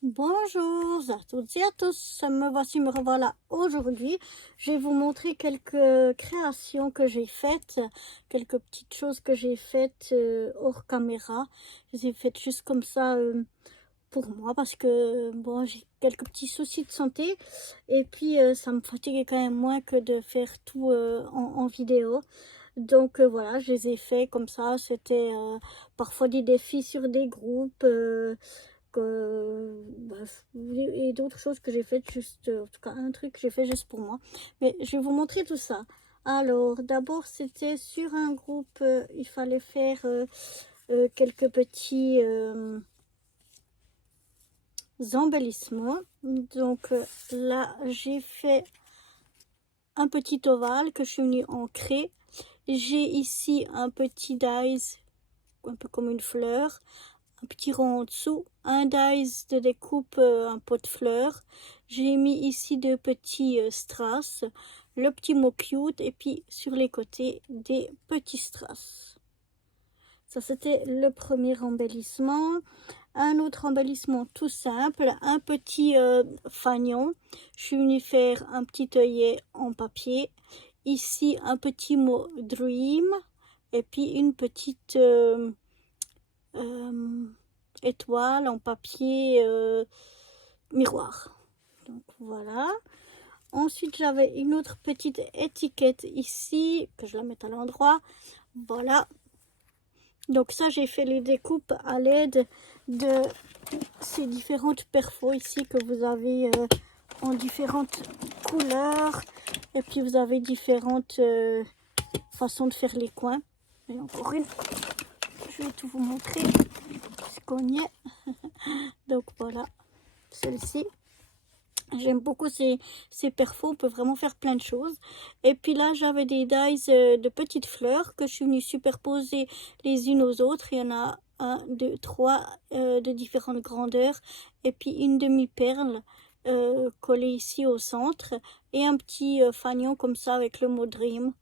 Bonjour à toutes et à tous, me revoilà aujourd'hui. Je vais vous montrer quelques créations que j'ai faites, quelques petites choses que j'ai faites hors caméra. Je les ai faites juste comme ça pour moi parce que bon, j'ai quelques petits soucis de santé et puis ça me fatiguait quand même moins que de faire tout en vidéo. Donc voilà, je les ai fait comme ça. C'était parfois des défis sur des groupes. Et d'autres choses que j'ai faites juste, en tout cas un truc que j'ai fait juste pour moi. Mais je vais vous montrer tout ça. Alors, d'abord, c'était sur un groupe, il fallait faire quelques petits embellissements. Donc là, j'ai fait un petit ovale que je suis venue ancrer. J'ai ici un petit dies, un peu comme une fleur. Un petit rond en dessous, un dies de découpe, un pot de fleurs. J'ai mis ici deux petits strass, le petit mot cute et puis sur les côtés des petits strass. Ça c'était le premier embellissement. Un autre embellissement tout simple, un petit fanion. Je suis venue faire un petit œillet en papier. Ici un petit mot dream et puis une petite étoile en papier miroir. Donc voilà. Ensuite, j'avais une autre petite étiquette ici, que je la mette à l'endroit. Voilà. Donc ça, j'ai fait les découpes à l'aide de ces différentes perfos ici que vous avez en différentes couleurs. Et puis vous avez différentes façons de faire les coins. Et encore une, je vais tout vous montrer ce qu'on y est. Donc voilà, celle-ci. J'aime beaucoup ces perfos, on peut vraiment faire plein de choses. Et puis là, j'avais des dies de petites fleurs que je suis venue superposer les unes aux autres. Il y en a un, deux, trois de différentes grandeurs. Et puis une demi-perle collée ici au centre. Et un petit fanion comme ça avec le mot Dream.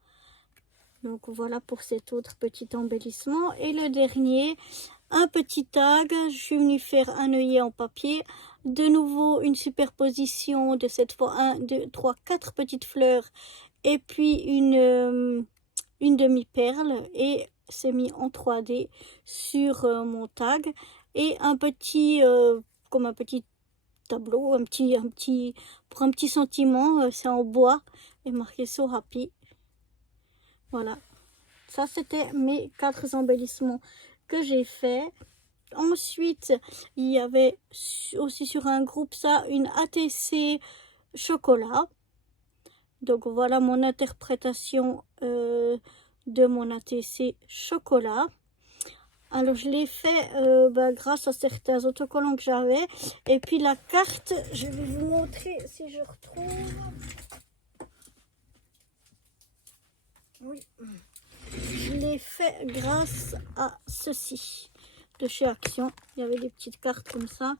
Donc voilà pour cet autre petit embellissement. Et le dernier, un petit tag. Je suis venue faire un œillet en papier. De nouveau une superposition de cette fois 1, 2, 3, 4 petites fleurs. Et puis une demi-perle. Et c'est mis en 3D sur mon tag. Et un petit, comme un petit tableau, pour un petit sentiment. C'est en bois et marqué So Happy. Voilà. Ça, c'était mes 4 embellissements que j'ai fait. Ensuite, il y avait aussi sur un groupe ça, une ATC chocolat. Donc voilà mon interprétation de mon ATC chocolat. Alors je l'ai fait grâce à certains autocollants que j'avais. Et puis la carte, je vais vous montrer si je retrouve. Oui. Je l'ai fait grâce à ceci de chez Action. Il y avait des petites cartes comme ça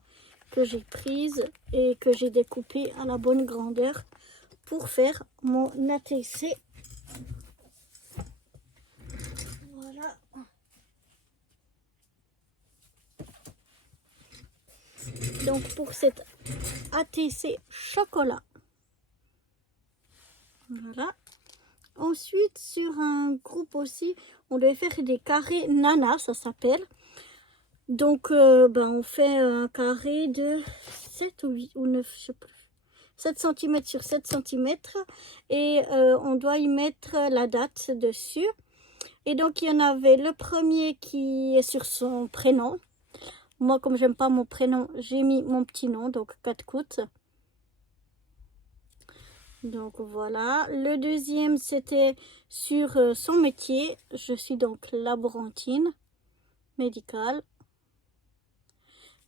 que j'ai prises et que j'ai découpées à la bonne grandeur pour faire mon ATC. Voilà. Donc pour cette ATC chocolat. Voilà. Ensuite, sur un groupe aussi, on devait faire des carrés nana, ça s'appelle. Donc, on fait un carré de 7 ou 8 ou 9, je sais plus. 7 cm sur 7 cm. Et on doit y mettre la date dessus. Et donc, il y en avait le premier qui est sur son prénom. Moi, comme j'aime pas mon prénom, j'ai mis mon petit nom, donc Katkout. Donc voilà, le deuxième c'était sur son métier. Je suis donc laborantine médicale.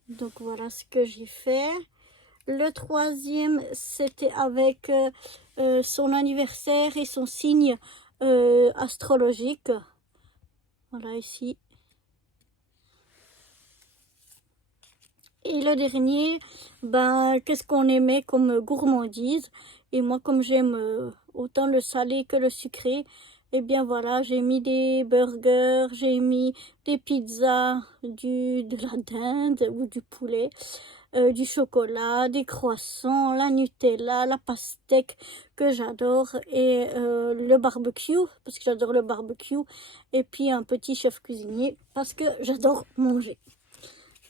Donc voilà ce que j'ai fait. Le troisième c'était avec son anniversaire et son signe astrologique. Voilà ici. Et le dernier, qu'est-ce qu'on aimait comme gourmandise. Et moi, comme j'aime autant le salé que le sucré, et bien voilà, j'ai mis des burgers, j'ai mis des pizzas, de la dinde ou du poulet. du chocolat, des croissants, la Nutella, la pastèque que j'adore et le barbecue parce que j'adore le barbecue et puis un petit chef cuisinier parce que j'adore manger.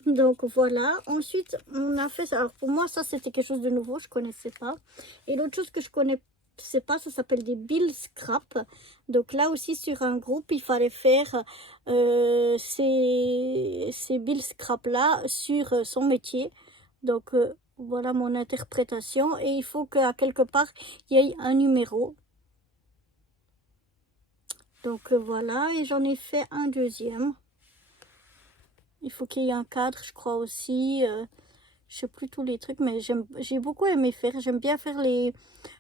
Donc voilà, ensuite on a fait ça. Alors pour moi ça c'était quelque chose de nouveau, je connaissais pas. Et l'autre chose que je connaissais pas, ça s'appelle des Bill Scrap. Donc là aussi sur un groupe il fallait faire ces Bill Scrap là sur son métier. Donc voilà mon interprétation et il faut qu'à quelque part il y ait un numéro. Donc voilà, et j'en ai fait un deuxième. Il faut qu'il y ait un cadre, je crois aussi. Je sais plus tous les trucs, mais j'ai beaucoup aimé faire. J'aime bien faire les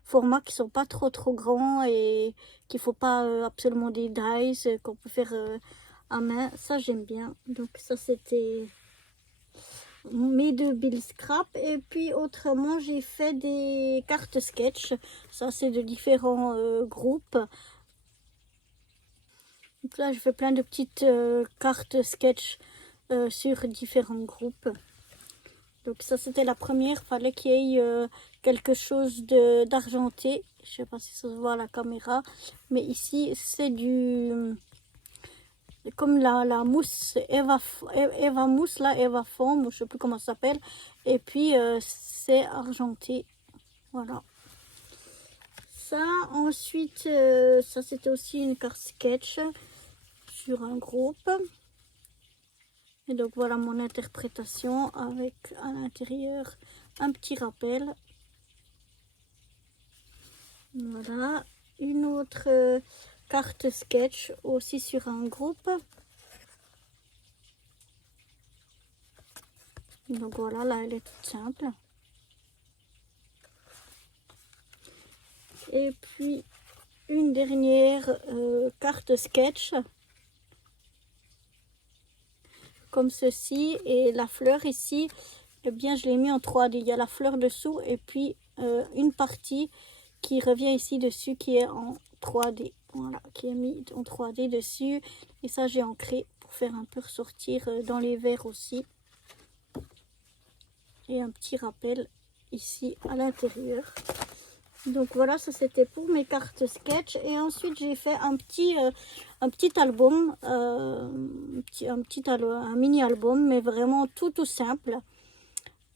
formats qui sont pas trop grands et qu'il faut pas absolument des dies qu'on peut faire à main. Ça j'aime bien. Donc ça c'était mes deux Bill Scrap. Et puis autrement j'ai fait des cartes sketch. Ça c'est de différents groupes. Donc là je fais plein de petites cartes sketch sur différents groupes. Donc ça c'était la première, fallait qu'il y ait quelque chose d'argenté. Je sais pas si ça se voit à la caméra, mais ici c'est du comme la mousse Eva mousse là, Eva foam, je sais plus comment ça s'appelle. Et puis c'est argenté, voilà. Ça ensuite, ça c'était aussi une carte sketch sur un groupe. Et donc voilà mon interprétation avec à l'intérieur un petit rappel. Voilà, une autre carte sketch aussi sur un groupe. Donc voilà, là elle est toute simple. Et puis une dernière carte sketch. Comme ceci, et la fleur ici, eh bien je l'ai mis en 3D. Il y a la fleur dessous et puis une partie qui revient ici dessus qui est en 3D. Voilà, qui est mis en 3D dessus. Et ça j'ai ancré pour faire un peu ressortir dans les verres aussi. Et un petit rappel ici à l'intérieur. Donc voilà, ça c'était pour mes cartes sketch. Et ensuite j'ai fait un petit album, un mini album, mais vraiment tout simple,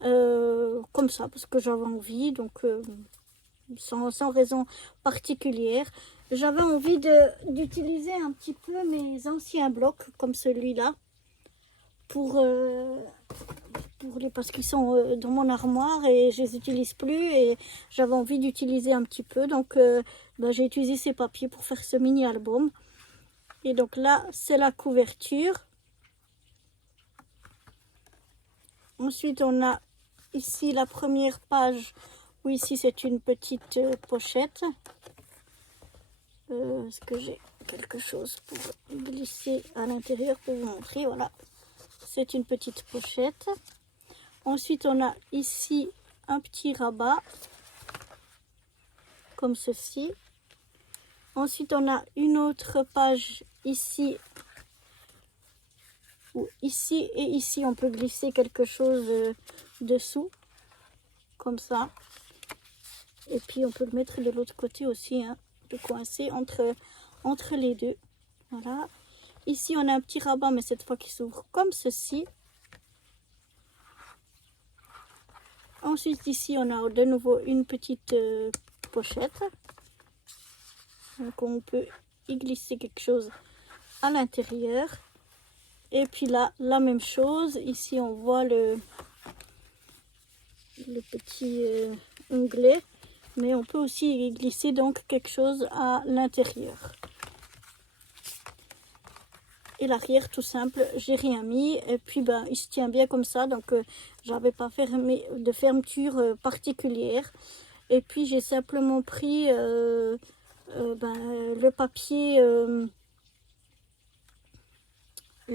comme ça parce que j'avais envie, donc sans raison particulière. J'avais envie d'utiliser un petit peu mes anciens blocs comme celui-là parce qu'ils sont dans mon armoire et je les utilise plus et j'avais envie d'utiliser un petit peu, donc j'ai utilisé ces papiers pour faire ce mini album. Et donc là c'est la couverture. Ensuite on a ici la première page où ici c'est une petite pochette. Est-ce que j'ai quelque chose pour glisser à l'intérieur pour vous montrer? Voilà, c'est une petite pochette. Ensuite on a ici un petit rabat comme ceci. Ensuite on a une autre page ici, où ici et ici on peut glisser quelque chose dessous comme ça. Et puis on peut le mettre de l'autre côté aussi, hein, de coincer entre les deux. Voilà. Ici on a un petit rabat mais cette fois qui s'ouvre comme ceci. Ensuite ici on a de nouveau une petite pochette. Donc on peut y glisser quelque chose à l'intérieur. Et puis là la même chose. Ici on voit le petit onglet. Mais on peut aussi y glisser donc quelque chose à l'intérieur. Et l'arrière tout simple, j'ai rien mis. Et puis il se tient bien comme ça. Donc j'avais pas fermé de fermeture particulière. Et puis j'ai simplement pris le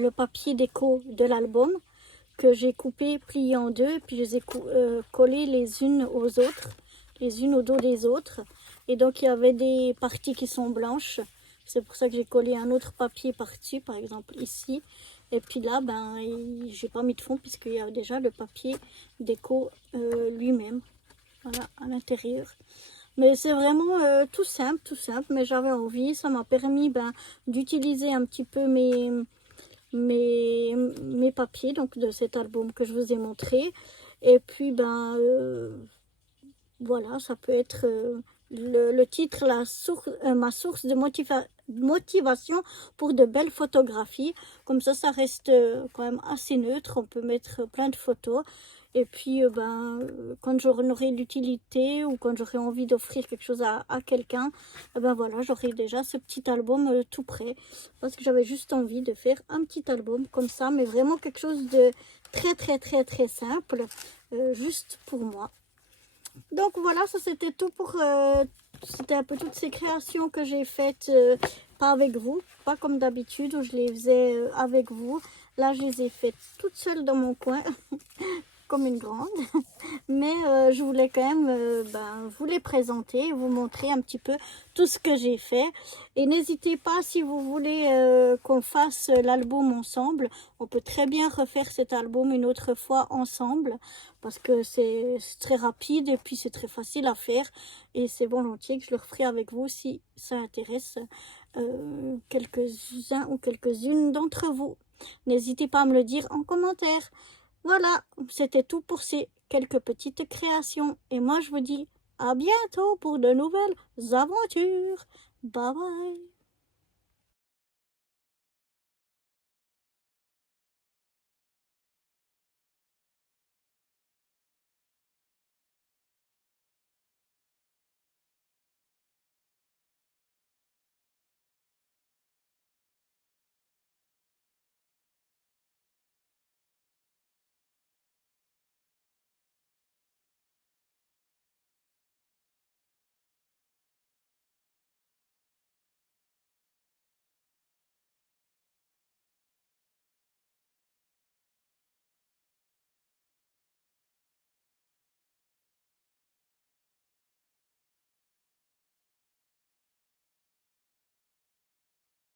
papier déco de l'album que j'ai coupé, plié en deux. Puis je les ai collés les unes aux autres, les unes au dos des autres. Et donc il y avait des parties qui sont blanches. C'est pour ça que j'ai collé un autre papier par-dessus, par exemple ici. Et puis là, ben, j'ai pas mis de fond puisqu'il y a déjà le papier déco lui-même, voilà, à l'intérieur. Mais c'est vraiment tout simple, mais j'avais envie, ça m'a permis ben, d'utiliser un petit peu mes papiers, donc de cet album que je vous ai montré. Et puis, ben, voilà, ça peut être le titre, ma source de motivation pour de belles photographies. Comme ça reste quand même assez neutre. On peut mettre plein de photos. Et puis, quand j'en aurai l'utilité ou quand j'aurai envie d'offrir quelque chose à quelqu'un, ben voilà, j'aurai déjà ce petit album tout prêt. Parce que j'avais juste envie de faire un petit album comme ça, mais vraiment quelque chose de très simple, juste pour moi. Donc voilà, ça c'était tout pour... c'était un peu toutes ces créations que j'ai faites, pas avec vous, pas comme d'habitude où je les faisais avec vous. Là, je les ai faites toutes seules dans mon coin, comme une grande. Mais je voulais quand même vous les présenter, vous montrer un petit peu tout ce que j'ai fait. Et n'hésitez pas, si vous voulez qu'on fasse l'album ensemble, on peut très bien refaire cet album une autre fois ensemble, parce que c'est très rapide et puis c'est très facile à faire. Et c'est volontiers que je le referai avec vous si ça intéresse quelques-uns ou quelques-unes d'entre vous. N'hésitez pas à me le dire en commentaire. Voilà, c'était tout pour ces quelques petites créations. Et moi, je vous dis à bientôt pour de nouvelles aventures. Bye bye.